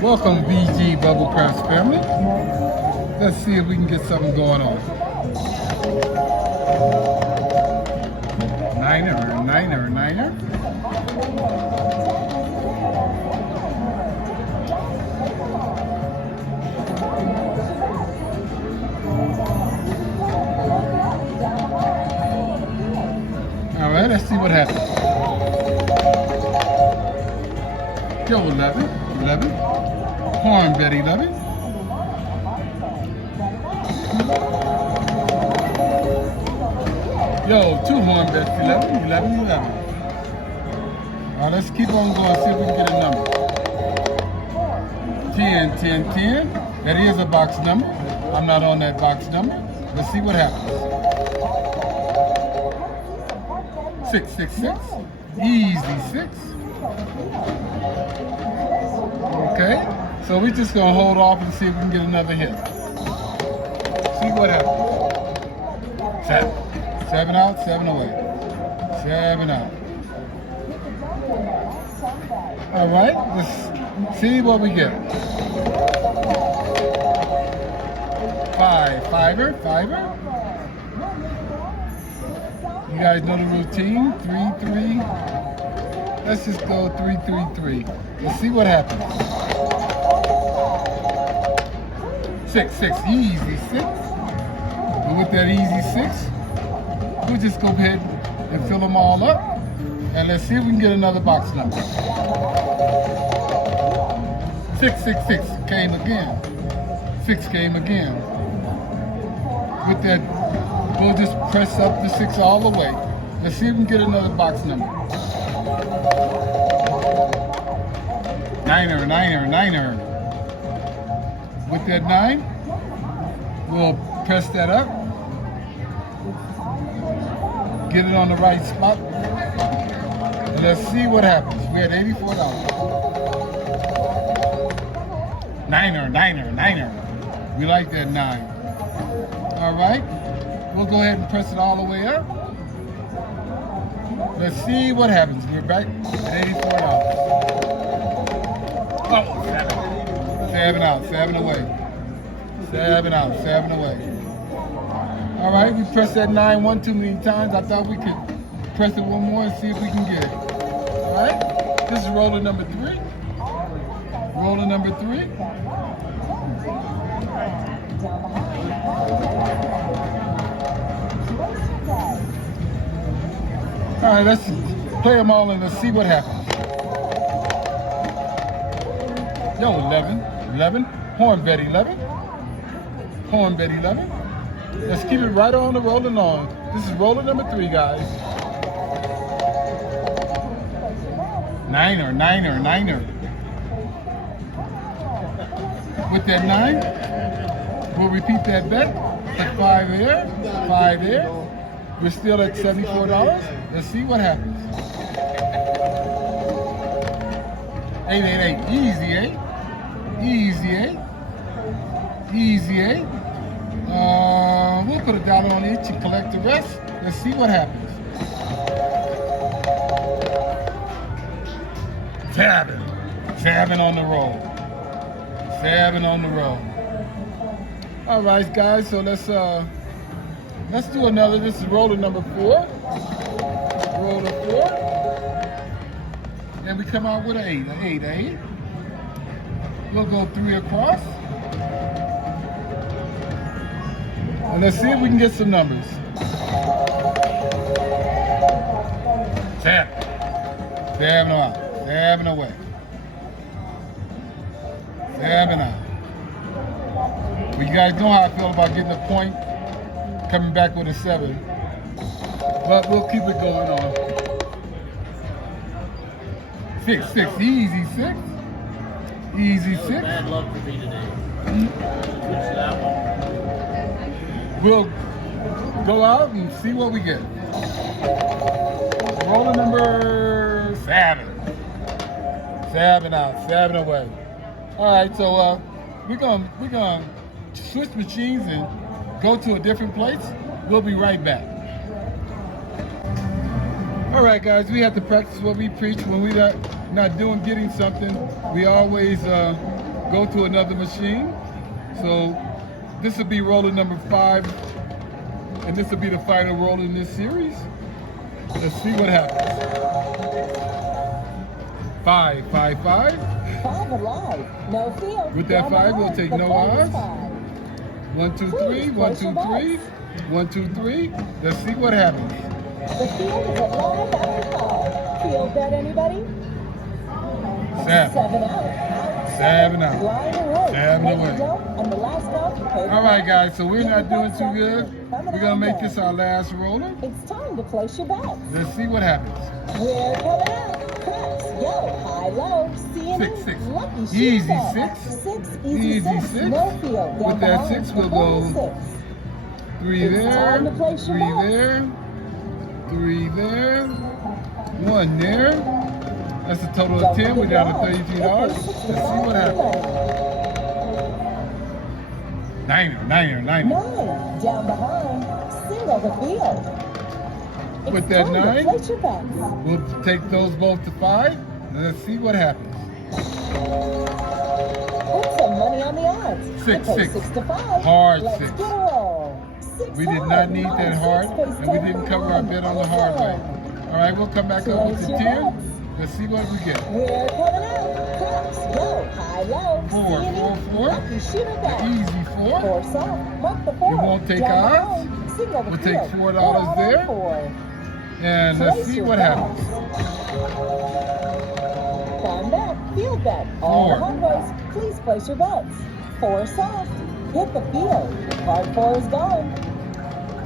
Welcome, BG Bubble Crafts family. Let's see if we can get something going on. Niner, niner, niner. All right, let's see what happens. Go 11, 11. Horn bet 11. Yo, 2 horn bets 11, 11, 11. All right, let's keep on going, see if we can get a number. 10, 10, 10. That is a box number. I'm not on that box number. Let's see what happens. 6, 6, 6. Easy 6. Okay. So we're just gonna hold off and see if we can get another hit. See what happens. 7. 7 out, 7 away. 7 out. All right, let's see what we get. 5, fiver, fiver. You guys know the routine. 3, 3. Let's just go 3, 3, 3. Let's see what happens. 6, 6, easy 6. And with that easy 6, we'll just go ahead and fill them all up. And let's see if we can get another box number. 6, 6, 6 came again. 6 came again. With that, we'll just press up the 6 all the way. Let's see if we can get another box number. Niner, niner, niner. With that 9, we'll press that up, get it on the right spot, and let's see what happens. We had $84. Niner, niner, niner. We like that 9. All right, we'll go ahead and press it all the way up. Let's see what happens. We're back at $84. Oh, 7. 7 out, 7 away. 7 out, 7 away. All right, we pressed that 9 one too many times. I thought we could press it one more and see if we can get it. All right, this is roller number 3. Roller number 3. All right, let's play them all and let's see what happens. Yo, 11, 11. Horn bet 11. Horn bet 11. Let's keep it right on the rolling on. This is roller number 3, guys. Niner, niner, niner. With that 9, we'll repeat that bet. Put 5 there, 5 there. We're still at $74. Let's see what happens. 8, 8, 8. Easy 8. Easy 8. Easy 8. We'll put $1 on each and collect the rest. Let's see what happens. 7. 7 on the roll. 7 on the roll. All right, guys. So let's do another. This is roller number 4. Roller 4. And we come out with an 8. An 8. An 8. We'll go 3 across. And let's see if we can get some numbers. 7. 7 out. 7 away. 7 out. Well, you guys know how I feel about getting a point, coming back with a 7. But we'll keep it going on. 6, 6. Easy 6. Easy 6. Bad luck for me today. Switch that one. We'll go out and see what we get. Roller number 7. 7 out, 7 away. All right, so we're gonna switch machines and go to a different place We'll be right back. All right, guys, we have to practice what we preach. When we're not getting something, we always go to another machine. So this will be roller number 5, and this will be the final roll in this series. Let's see what happens. 5, 5, 5. 5 alive. No field. With that 5, we'll take no odds. 1, 2, 3. 1, 2, 3. 1, 2, 3. Let's see what happens. The field is alive after 5. Field bet anybody? 7. 7 out. 7 out. Line away. 7 Take away. the dough, and the last out, pay the All right, money. guys, so we're not doing too good. Coming We're going to out make there. this our last roller. It's time to place your bets. Let's see what happens. We're coming out. Craps, yo, high, low, CNN, 6, 6. lucky Easy shooter. 6. 6, easy Easy 6. 6. No field. With Down that behind. 6, we'll The bonus go 6. 3 It's there, time to place your 3 bets. there, 3 there, 1 there. That's a total of 10. We're down to $32. Let's see what happens. 9, 9, 9. 9, down behind, single the field. With that time to 9, place your bets. we'll take those both to 5. Let's see what happens. Put some money on the odds. 6, Okay, 6. 6 to 5. Hard Let's 6. get a roll. 6 We did hard. not need that Minus hard, 6 pays and we 10 didn't for cover our one. bet on the hard way. All right, we'll come back up with the Place your 10. bets. Let's see what we get. We're coming out. Craps, go, high, low. 4, CNN, 4, 4. lucky shooter The bet. easy 4. 4 soft. Mark the 4. We won't take Down odds. behind, single the We'll take field. $4 Put out on there. 4. And let's Place see your what bets. happens. Farm bet, field bet, all 4. the hard ways. Please place your bets. 4 soft. Hit the field. Hard 4 is gone.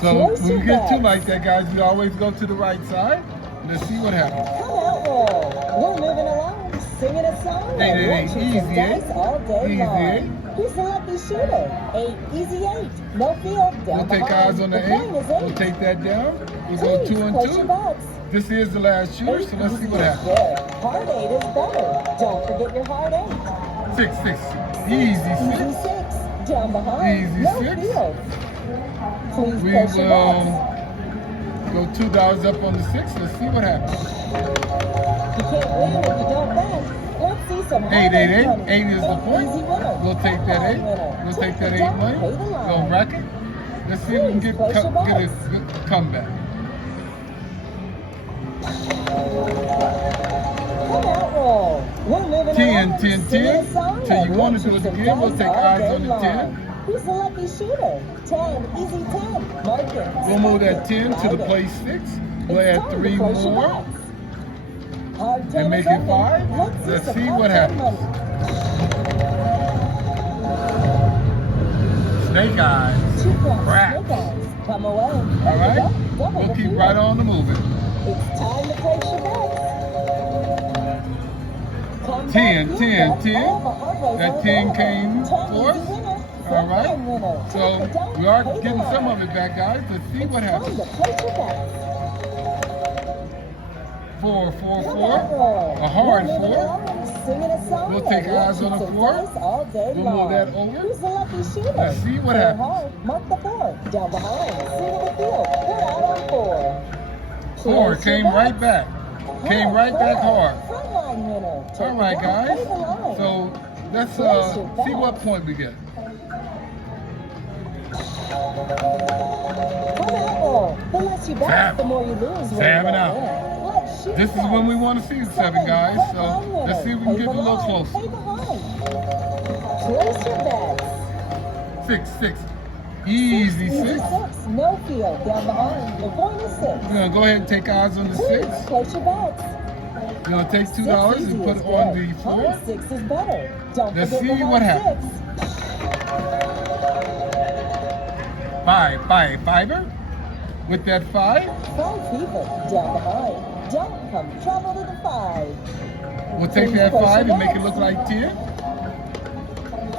So Place when your we get two bets. like that, guys, we always go to the right side. Let's see what happens. Come out, roll. We're moving along, singing a song. Eight, and eight, we'll eight. shoot Easy, some dice all day Easy, long. 8. Who's the lucky shooter? 8, easy 8. No field, down We'll take behind. eyes on the The 8. point is We'll 8. take that down. We'll go Please 2 and place your 2. bets. This is the last shooter, 8 so let's see what easy is happens. good. Hard 8 is better. Don't forget your hard 8. 6, 6. Easy Easy 6. 6. Down behind. Easy No 6. field. Please We place your bets. will go $2 up on the 6. Let's see what happens. You can't win if you don't bet. Let's see some 8, hard 8, 8. money. 8 is the 8 point. easy winner. We'll take that 8. Winner. We'll Take take that the 8 dough, money. pay the line. Go rack it. Let's see if we can Please get place your a bets. good comeback. Come out, roll. We're moving 10, along, 10, singing 10. a song, So you and wanna we'll do it shoot some again, we'll dice take all eyes day on the long. 10. Who's the lucky shooter? 10, easy 10. Mark it. We'll move that Stack it. 10 to the Hide it. place 6. We'll It's add time to 3 place your more bets. Hard 10 and make is it open. 5. Let's Let's some see hard what 10 happens. money. Snake eyes. 2 craps, Crap. snake eyes. Come away. All right? We'll keep right on the moving. It's time to place your bets. Come 10, back, 10, you bet. 10. All the hard ways That are 10 available. came 10 for us. easy winner. All right. Second winner. So Take the dough, we are pay the getting some line. of it back, guys. Let's see what It's happens. time to place your bets. 4, 4, Come 4. out, roll. A hard We're moving 4. along, singing a song, We'll take and eyes on shoot the some 4. dice all day We'll long. move that over. Who's the lucky shooter? Let's see what Play happens. hard. Mark the 4. Down behind. Single the field. Put out on 4. 4 Place your came bets. right back. Came right back hard. Frontline winner. Take All right, the dough, guys. pay the line. So let's Place your see what bets. point we get. Come out, roll. The less you bet, Seven. the more you lose. 7 out. Let's shoot This is when we want to see 7, guys. So let's see if we can get a little closer. Pay the line. Place your bets. 6, 6. Easy 6. 6. No field. Down behind. The point is 6. We're going to go ahead and take odds on the Please 6. place your bets. We're going to take 6 $2 easy and put is it on good. the 4. Hard 6 is better. Don't Let's forget see the what hard happens. 6. 5, 5, 5er. With that 5, 5 people. Down behind. Don't come trouble to the 5. we'll take that 5 and make it look like 10.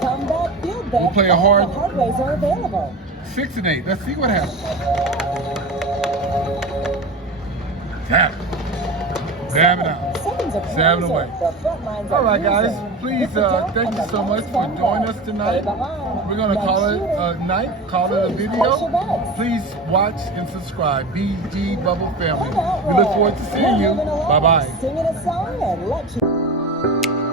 Come back, field bet. We'll play a All hard- the hard ways are available. 6 and 8. Let's see what happens. Tap. Grab it out. 7 is a Seven cruiser. away. The front lines All are right, guys. cruising. Please, Hit the jump thank and you the so much lights for come joining back. us tonight. Stay behind. We're gonna Next call it shooter. a night, call it a Please video. place your bets. Please watch and subscribe. BG Bubble Family. Come out, We look forward to Red. seeing We're you. moving along, Bye bye. Singing a song and let you.